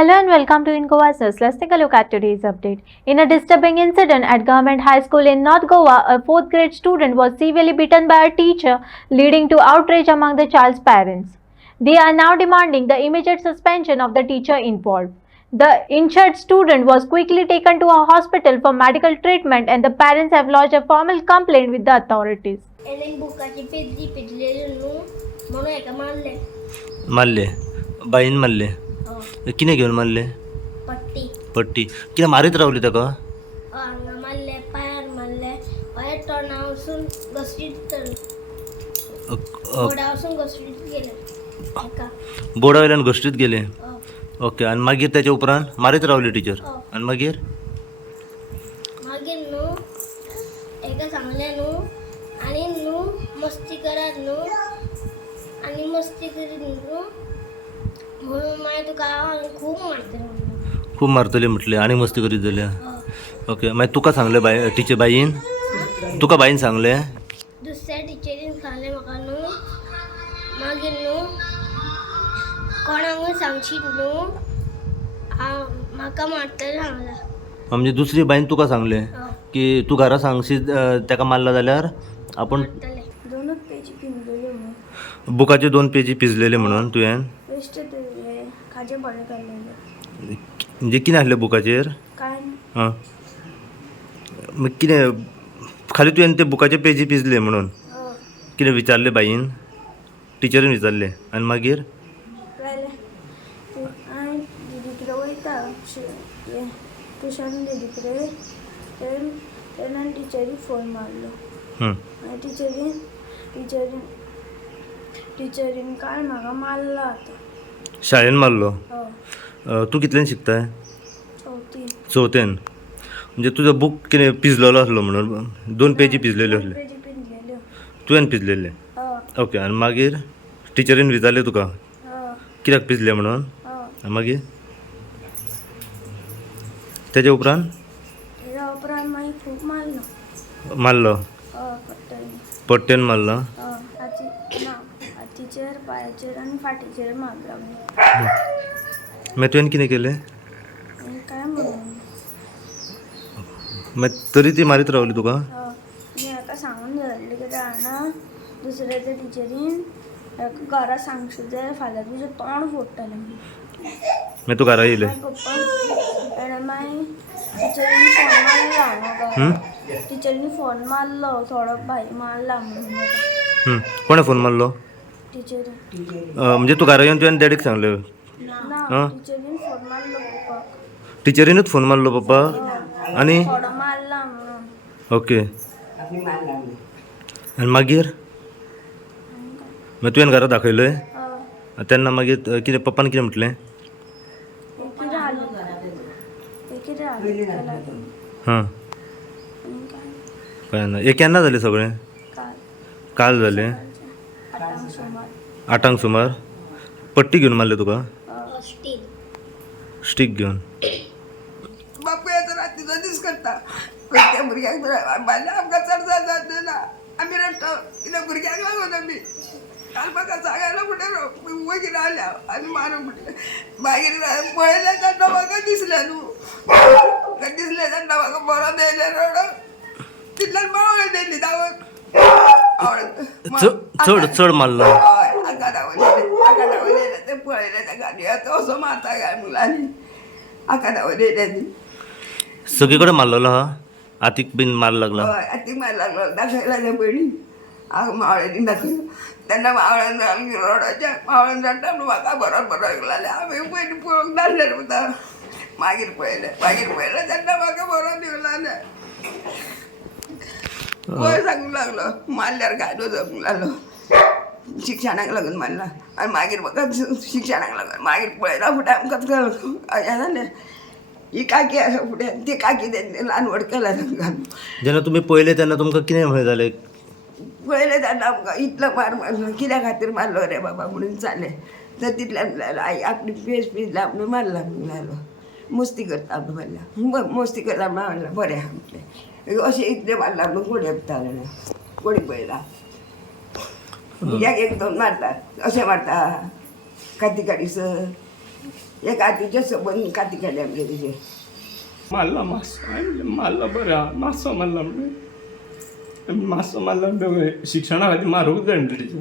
Hello and welcome to InGoa's News. Let's take a look at today's update. In a disturbing incident at Government High School in North Goa, a 4th grade student was severely beaten by a teacher, leading to outrage among the child's parents. They are now demanding the immediate suspension of the teacher involved. The injured student was quickly taken to a hospital for medical treatment and the parents have lodged a formal complaint with the authorities. बुकाची पेजी पिजलेली न्हू म्हणून एका मारले मारले बाईन मारले किने घेऊन मारले पट्टी पट्टी किने मारीत रावली ताका हांगा मारले पायार मारले पायार तोंडा वचून घसरीत घोडा वचून घसरीत गेले एका बोर्डा वयल्यान घश्टीत गेले हय. ओके आणि मागीर त्याच्या उपरांत मारीत रावली टिचर आणि मागीर मागीर न्हू एका सांगलें न्हू आनी न्हू मस्ती करात न्हू आनी मस्ती करीत न्हू म्हणून मागीर तुका हांव खूब मारतलें म्हणून खूप मारतले म्हटले आणि मस्ती करीत जाल्या हय. ओके मागीर तुका सांगले बाय टिचर बाईन तुका बाईन सांगले दुसऱ्या टिचरीन सांगलें म्हाका न्हू मागीर न्हू कोणाकूय सांगशीत न्हू हांव म्हाका मारतलें सांगलां म्हणजे दुसरी बाईन तुका सांगले हय. की तू घरा सांगशी ताका मारला जाल्यार आपण मारतलें दोनूच पेजी पिंजलेल्यो म्हणून बुकाचे 2 पेजी पिजलेले म्हणून तुवें बेश्टे दिले खाजे बरें काडलेले म्हणजे कितें आहलें बुकाचेर काय हां मग कितें खाली तुवें ते बुकाचे पेजी पिजले म्हणून कितें विचारले बाईन टिचरीन विचारले आनी मागीर लायले हांवें दिदी कडेन वयता ट्युशन दिदी कडेन तेन्ना टिचरीक फोन मारलो आनी टिचरीन काल म्हाका मारला आतां शाळेन मारलो हय तू कितल्यान शिकताय चवथी चवथेन म्हणजे तुजो बूक कितें पिजलेलो आसलो म्हणून 2 पेजी पिजलेल्यो आसले पेजी पिंजलेल्यो तुवें पिजलेले हय ओके आनी मागीर टिचरीन विचारलें तुका हय कित्याक पिजले म्हणून हय आनी मागीर तेज्या उपरांत तेज्या उपरांत मागीर खूब मारलो मारलो हय पट्ट्यांनी पट्टेन मारलो हातीचेर पांयाचेर आनी फाटीचेर मारलो मागीर तुवें कितें केलें काय म्हणून मागीर तरी ती मारीत रावली तुका मी हाका सांगून दवरलें कितें जाणा दुसऱ्या त्या टिचरीन हाका घरा सांगशी जाल्यार फाल्यां तुजें तोंड फोडटलें मागीर तूं घरा येयलें मागीर पप्पा ताणें मागीर टिचरीन फोन मारलो हांगा टिचरीन फोन मारलो थोडो भायर मारला म्हणून म्हाका. कोणें फोन मारलो टिचरीन म्हणजे तूं घरा येवन तुवें डॅडीक सांगलें ना टिचरीन फोन मारलो पप्पाक टिचरीनूच फोन मारलो पप्पा आनी थोडो मारला म्हणून ओके आनी मागीर मागीर तुवें घरा दाखयलें हय तेन्ना मागीर कितें पप्पान कितें म्हटलें कितें हालत केला तुमी हां आनी काय कळ्ळें ना हें केन्ना जालें सगळें काल काल जालें 8 सुमार 8 सुमार पट्टी घेवन मारले तुका स्टील स्टीक घेवन बापू येतो रात्रीचो दीस करता त्या भुरग्याक बायला आमकां चड जात ना आमी रडटा कित्याक भुरग्याक लागून आमी काल म्हाका सांगायला फुडें वगीर आल्या आनी मारूंक फुडें मागीर पळयलें तेन्ना म्हाका दिसलें न्हू दिसलें तेन्ना म्हाका बरो येयलें रडोन तितल्यान मावळ दिली धांवक चड चड मारलो हय आका धांवलें ते पळयलें त्या गाडयो तो असो मारता काय मुलांनी आका धांवलें ती सगळे कडेन मारलेलो हा हातीक बीन मार लागला हय आती मार लागलो दाखयला त्या भयणी हांव मावळ्यांनी दाखयलो तेन्ना मावळ्यान आमी रडोच्या मावळ्यान रडटा म्हणून म्हाका बरो लागले हांवें पयलीं पळोवंक नासलें वता मागीर पळयलें तेन्ना म्हाका बरो दिवंक लागलें पळय सांगूंक लागलो मारल्यार गायलो जपूंक लागलो शिक्षणाक लागून मारला आनी मागीर म्हाका शिक्षणाक लागून मागीर पळयना फुडें आमकां हें जालें ही काकी आसा फुडें ती काकी तेंनी ल्हानवड केला तांकां जेन्ना तुमी पळयले तेन्ना तुमकां कितें हें जालें पळयलें तेन्ना आमकां इतलो मारलो कित्या खातीर मारलो रे बाबा म्हणून जालें तर तितल्यान आई आपली फेस पिजला म्हणून मारला म्हणून लागलो मस्ती करता म्हणून मारला मस्ती करता म्हणून बरें आहा म्हटलें अशें इतलें मारला म्हणून कोणी येताले कोणी पळयला भुरग्याक 1-2 मारतात अशें मारता काती काडीसर एक हातीचे सबंद काती केले आमगे तुझे मारला मास्सो हांवें मारला बरें आहा मास्सो मारला म्हणजे मास्सो मारला म्हणजे शिक्षणा खातीर मारूंक जाय म्हणटा टिचर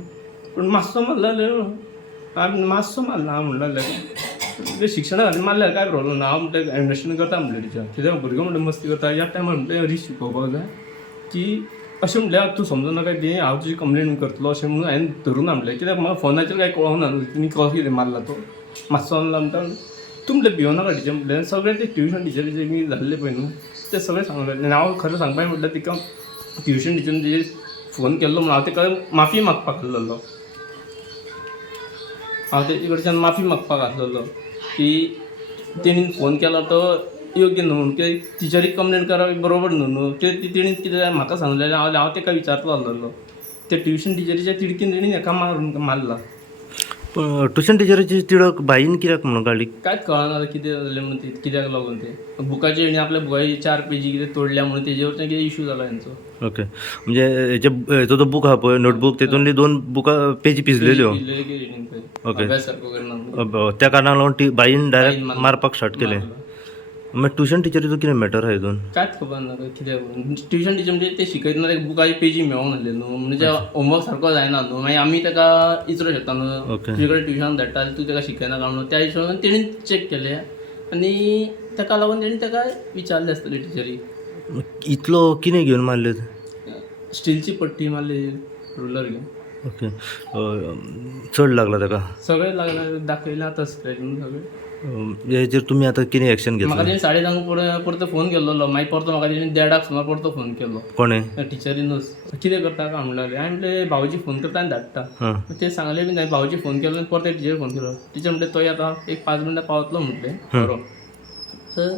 पूण मास्सो मारला हांवें मास्सो मारला हांव म्हणलें म्हणजे शिक्षणा खातीर मारल्यार कांय प्रॉब्लम ना हांव म्हणटा अंडरस्टँड करता म्हणलें टिचर कित्याक भुरगो म्हणटा मस्ती करता ह्या टायमार म्हणटा रिस्क शिकोवपाक जाय की अशें म्हणल्यार तूं समजूं नाका की हांव तुजी कंप्लेन करतलो अशें म्हणून हांवें धरून म्हणलें कित्याक म्हाका फोनाचेर कांय कळोना तुमी कसो कितें मारला तो मास्सो मारला म्हणटा तूं म्हणलें भिवो नाका टिचर म्हणलें सगळें ते ट्युशन टिचरीचे मी जाल्ले पळय न्हू ते सगळें सांगलें आनी हांव खरें सांगपाक म्हटल्यार तिका ट्युशन टिचरीन तेजेर फोन केल्लो म्हणून हांव तेका माफी मागपाक आसलेलो हांव तेजे कडच्यान माफी मागपाक आसलेलो की तेणीन फोन केला तो योग्य न्हू म्हणून की टिचरीक कंप्लेन करप बरोबर न्हू तेणीन कितें म्हाका सांगलेलें हांव तेका विचारतलो आसलेलो ते ट्युशन टिचरीच्या तिडकीन तेणीन हेका मारला ट्युशन टिचरीची तिडक बाईन कित्याक म्हणून काडली कांयच कळना कितें जालें म्हणून ते कित्याक लागून ते बुकाचे हेणी आपल्या बुकाची 4 पेजी कितें तोडल्या म्हणून तेजे वरच्यान कितें इशू जाला हेंचो ओके म्हणजे हेचो तो बूक आहा पळय नोटबूक तेतूंतली 2 बुकां पेजी पिजलेल्यो ओके. अभ्यास सारको करना त्या कारणाक लागून बाईन डायरेक्ट मारपाक स्टार्ट केलें मागीर ट्युशन टिचरीचो कितें मॅटर आहा हितून कांयच खबर ना कित्याक ट्युशन टिचर म्हणजे ते शिकयतना तेका बुकाची पेजी मेळोंक नासले न्हू म्हणजे होमवर्क सारको जायना न्हू मागीर आमी तेका इचरो शकता न्हू ओके. तुजे कडेन ट्युशन धाडटा तूं तेका शिकयना काय म्हणून त्या हिशोबान तेणीन चॅक केलें आनी तेका लागून तेणी तेका विचारलें आसतलें टिचरी इतलो कितें घेवन मारले स्टीलची पट्टी मारली रुलर घेवन ओके चड लागला ताका सगळें लागलें दाखयलें आतां स्क्रेच म्हणून सगळें हेचेर तुमी आतां कितें एक्शन म्हाका घेतलें तेणी 2:30 परतो फोन केल्लो मागीर परतो म्हाका तेणी 1:30 सुमार परतो फोन केलो कोणें टिचरीनूच कितें करता काय म्हणलें हांवें म्हणलें भाऊजी फोन करता आनी धाडटा हां ते सांगलें बी हांवें भाऊजी फोन केलो आनी परत टिचर फोन केलो टिचर म्हणलें तो आतां एक 5 मिनटां पावतलो म्हटलें बरो तर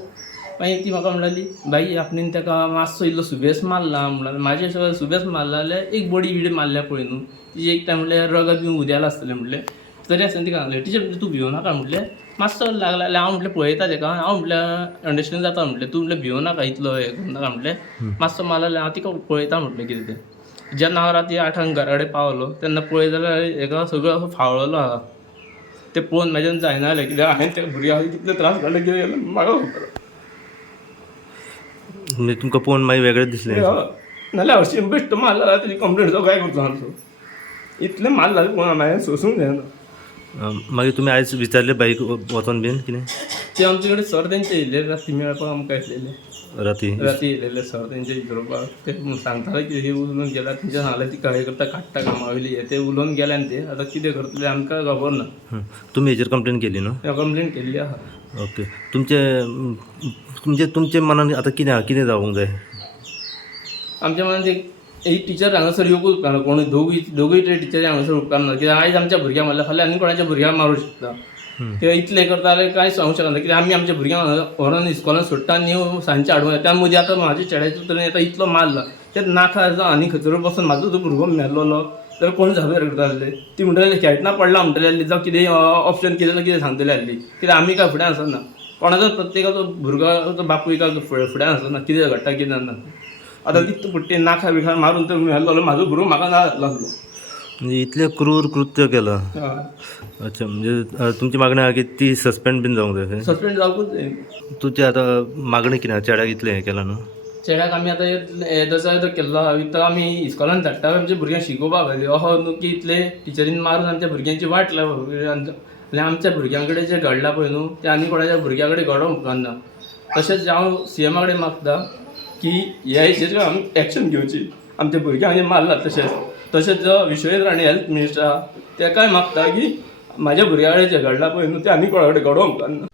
मागीर ती म्हाका म्हणटाली बाई आपणें ताका मातसो इल्लो सुबेस मारला म्हणल्यार म्हाजे सगळें सुबेस मारला जाल्यार एक बडी बिडी मारल्या पळय न्हू तिजे एक टायम म्हणल्यार रगत बी उद्याला आसतलें म्हणलें तरी आसतना तिका सांगलें टिचर म्हणलें तूं भिवो नाका म्हणलें मातसो लागला जाल्यार हांव म्हटलें पळयता तेका हांव म्हटल्यार अंडरस्टँड जाता म्हटलें तूं म्हटलें भिवो नाका इतलो हें करूं नाका म्हटलें मातसो मारला जाल्यार हांव तिका पळयता म्हटलें कितें तें जेन्ना हांव राती 8 घरा कडेन पावलो तेन्ना पळय जाल्यार हेका सगळो असो फावळलो आहा ते पळोवन म्हाज्यान जायना जालें कित्याक हांवें त्या भुरग्याक कितले त्रास काडले कितें जालें म्हाका खबर म्हणजे तुमकां पळोवन मागीर वेगळें दिसलें नाल्यार हरशीं बेश्टो मारला जाल्यार तेजी कंप्लेंट काय करचो आसलो इतलें मारला कोण हांवें सोसूंक जायना मागीर तुमी आयज विचारलें बाईक वचोन बीन कितें ते आमचे कडेन सर तेंचे येयले राती मेळपाक आमकां येतलेले राती येयलेले सर तेंचे विचारपाक ते सांगताले की हे उलोवन गेल्यार तेंच्या सांगलें ती हे करता काडटा कामावयली ते उलोवन गेले आनी ते आतां कितें करतले आमकां खबर ना तुमी हेचेर कंप्लेन केली न्हू कंप्लेंट केल्ली आहा ओके तुमचे मनान आतां कितें जावंक जाय आमच्या मनात एक टिचर हांगासर येवंकूच उपकारना कोणूय दोगूय टिचरी हांगासर उपकारना कित्याक आयज आमच्या भुरग्यांक मारल्या फाल्यां आनी कोणाच्या भुरग्यांक मारूं शकता ते इतले करता जाल्यार कांय सांगूंक शकना कित्याक आमी आमच्या भुरग्यांक व्हरोन इस्कॉलान सोडटा आनी सांजचे हाडूंक येता त्या मदीं आतां म्हाज्या चेड्याच्या तरेन आतां इतलो मारला ते नाका आनी खचरो बसून म्हाजो जो भुरगो मेल्लो जाल्यार कोण जागर करताले ती म्हणटाली खेळटना पडला म्हणटाली जावं कितें ऑप्शन कितें सांगतले आसली कित्याक आमी काय फुडें आसना कोणाचो प्रत्येकाचो भुरगो बापूय काय फुडें आसना कितें घडटा कितें ना आतां कितें पडटे नाखा बिखा मारून तर मेल्लो म्हाजो भुरगो म्हाका ना लागलो म्हणजे इतलें क्रूर कृत्य केलां अच्छा म्हणजे तुमची मागणी आहा की ती सस्पेंड बीन जावंक जाय सस्पेंड जावंकूच जाय तुमची आतां मागणी कितें आहा चेड्याक इतलें हें केलां न्हू चेड्याक आमी आतां येदो केल्लो आहा तो आमी इस्कॉलान धाडटा आमच्या भुरग्यांक शिकोवपाक खातीर अहो न्हू की इतले टिचरीन मारून आमच्या भुरग्यांची वाट लावप आमच्या भुरग्यां कडेन जें घडलां पळय न्हू तें आनी कोणाच्या भुरग्या कडेन घडोवंक उपकारना तशेंच हांव CM कडेन मागता की ह्या हेचेर आमी एक्शन घेवची आमच्या भुरग्यांक मारला तशेंच जो विश्वेश राणे हेल्थ मिनिस्टर आहा तेकाय मागता की म्हाज्या भुरग्या कडेन जें घडलां पळय न्हू तें आनी कोणा कडेन घडोवंक उपकारना